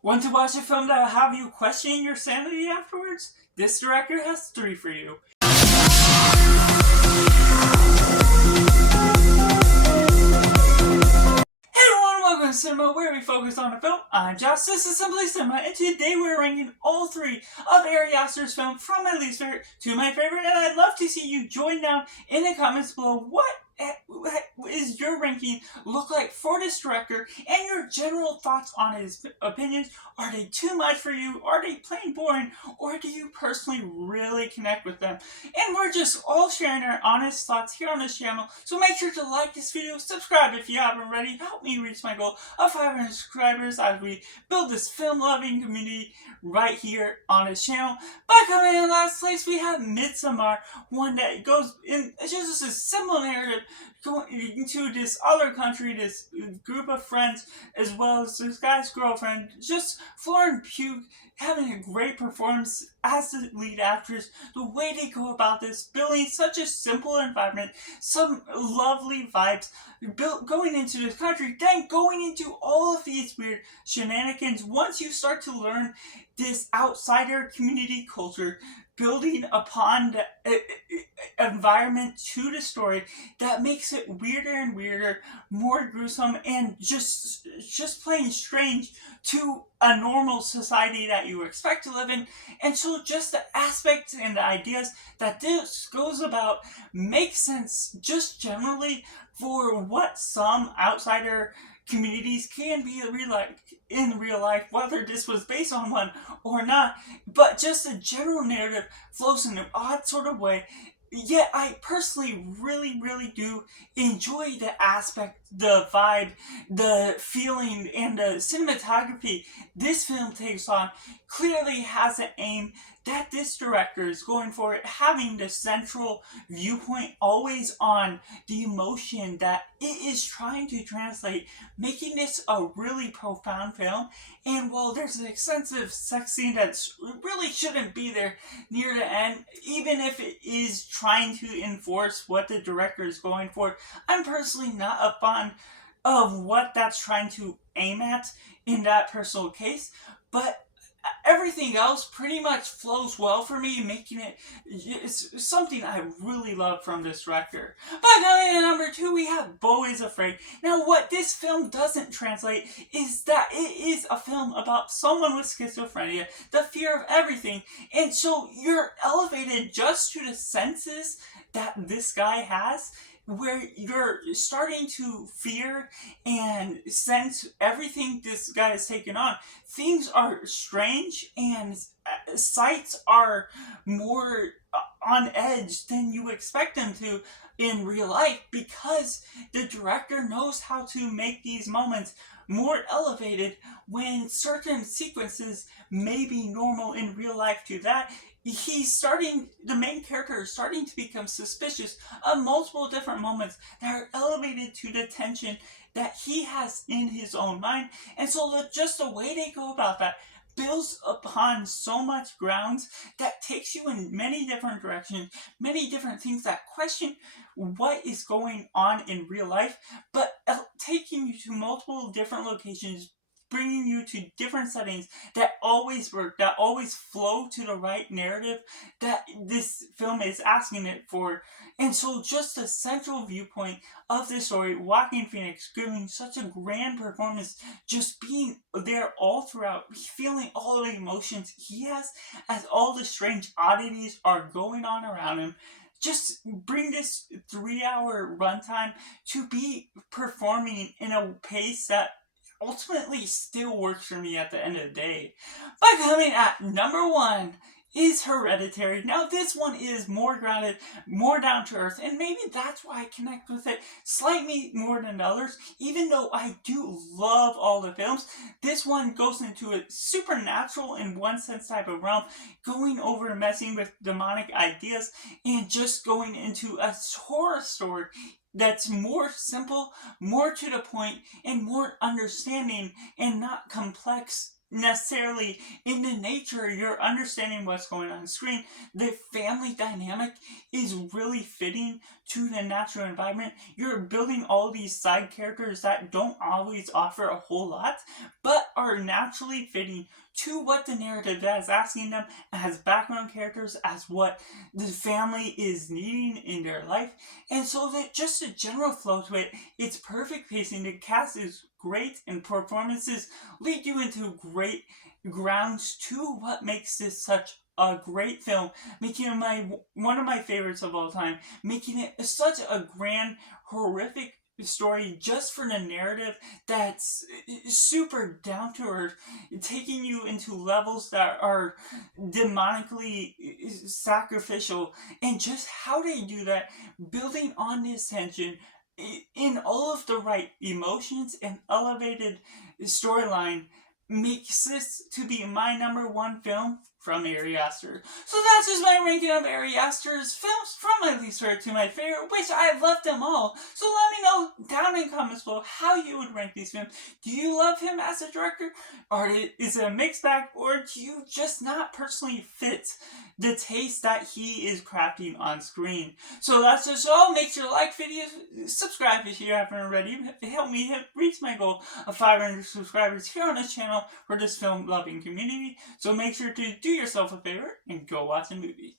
Want to watch a film that'll have you questioning your sanity afterwards? This director has three for you. Hey everyone, welcome to Cinema, where we focus on a film. I'm Josh, this is Simply Cinema, and today we're ranking all three of Ari Aster's films from my least favorite to my favorite, and I'd love to see you join down in the comments below what is your ranking look like for this director and your general thoughts on his opinions. Are they too much for you? Are they plain boring? Or do you personally really connect with them? And we're just all sharing our honest thoughts here on this channel, so make sure to like this video, subscribe if you haven't already, help me reach my goal of 500 subscribers as we build this film loving community right here on this channel. By coming in last place, we have Midsommar, one that goes in, it's just a simple narrative going into this other country, this group of friends, as well as this guy's girlfriend, just Florence Pugh having a great performance as the lead actress. The way they go about this, building such a simple environment, some lovely vibes, going into this country, then going into all of these weird shenanigans. Once you start to learn this outsider community culture, building upon the environment to the story, that makes it weirder and weirder, more gruesome, and just plain strange to a normal society that you expect to live in. And so just the aspects and the ideas that this goes about make sense just generally for what some outsider communities can be in real life, whether this was based on one or not. But just the general narrative flows in an odd sort of way. Yet I personally really do enjoy the aspect, the vibe, the feeling, and the cinematography this film takes on. Clearly has an aim that this director is going for, it having the central viewpoint always on the emotion that it is trying to translate, making this a really profound film. And while there's an extensive sex scene that really shouldn't be there near the end, even if it is trying to enforce what the director is going for, I'm personally not a fan of what that's trying to aim at in that personal case. But everything else pretty much flows well for me, making it's something I really love from this director. But coming in number 2, we have Beau is Afraid. Now, what this film doesn't translate is that it is a film about someone with schizophrenia, the fear of everything, and so you're elevated just to the senses that this guy has, where you're starting to fear and sense everything this guy has taken on. Things are strange, and sights are more on edge than you expect them to in real life, because the director knows how to make these moments more elevated when certain sequences may be normal in real life to that. The main character is starting to become suspicious of multiple different moments that are elevated to the tension that he has in his own mind. And so just the way they go about that builds upon so much grounds that takes you in many different directions, many different things that question what is going on in real life, but taking you to multiple different locations, bringing you to different settings that always work, that always flow to the right narrative that this film is asking it for. And so just the central viewpoint of this story, Joaquin Phoenix giving such a grand performance, just being there all throughout, feeling all the emotions he has as all the strange oddities are going on around him. Just bring this 3-hour runtime to be performing in a pace that ultimately still works for me at the end of the day. But coming at number 1 is Hereditary. Now this one is more grounded, more down to earth, and maybe that's why I connect with it slightly more than others. Even though I do love all the films, this one goes into a supernatural in one sense type of realm, going over and messing with demonic ideas, and just going into a horror story that's more simple, more to the point, and more understanding, and not complex necessarily in the nature, you're understanding what's going on screen. The family dynamic is really fitting to the natural environment. You're building all these side characters that don't always offer a whole lot, but are naturally fitting to what the narrative is asking them as background characters, as what the family is needing in their life. And so that just a general flow to it, it's perfect pacing. The cast is great, and performances lead you into great grounds to what makes this such a great film, making it one of my favorites of all time, making it such a grand, horrific story just for the narrative that's super down to earth, taking you into levels that are demonically sacrificial, and just how they do that, building on this tension in all of the right emotions and elevated storyline, makes this to be my #1 film from Ari Aster. So that's just my ranking of Ari Aster's films from my least favorite to my favorite, which I love them all. So let me know down in comments below how you would rank these films. Do you love him as a director? Or is it a mixed bag? Or do you just not personally fit the taste that he is crafting on screen? So that's just all. Make sure to like videos, subscribe if you haven't already. Help me reach my goal of 500 subscribers here on this channel for this film loving community. So make sure to do yourself a favor and go watch a movie.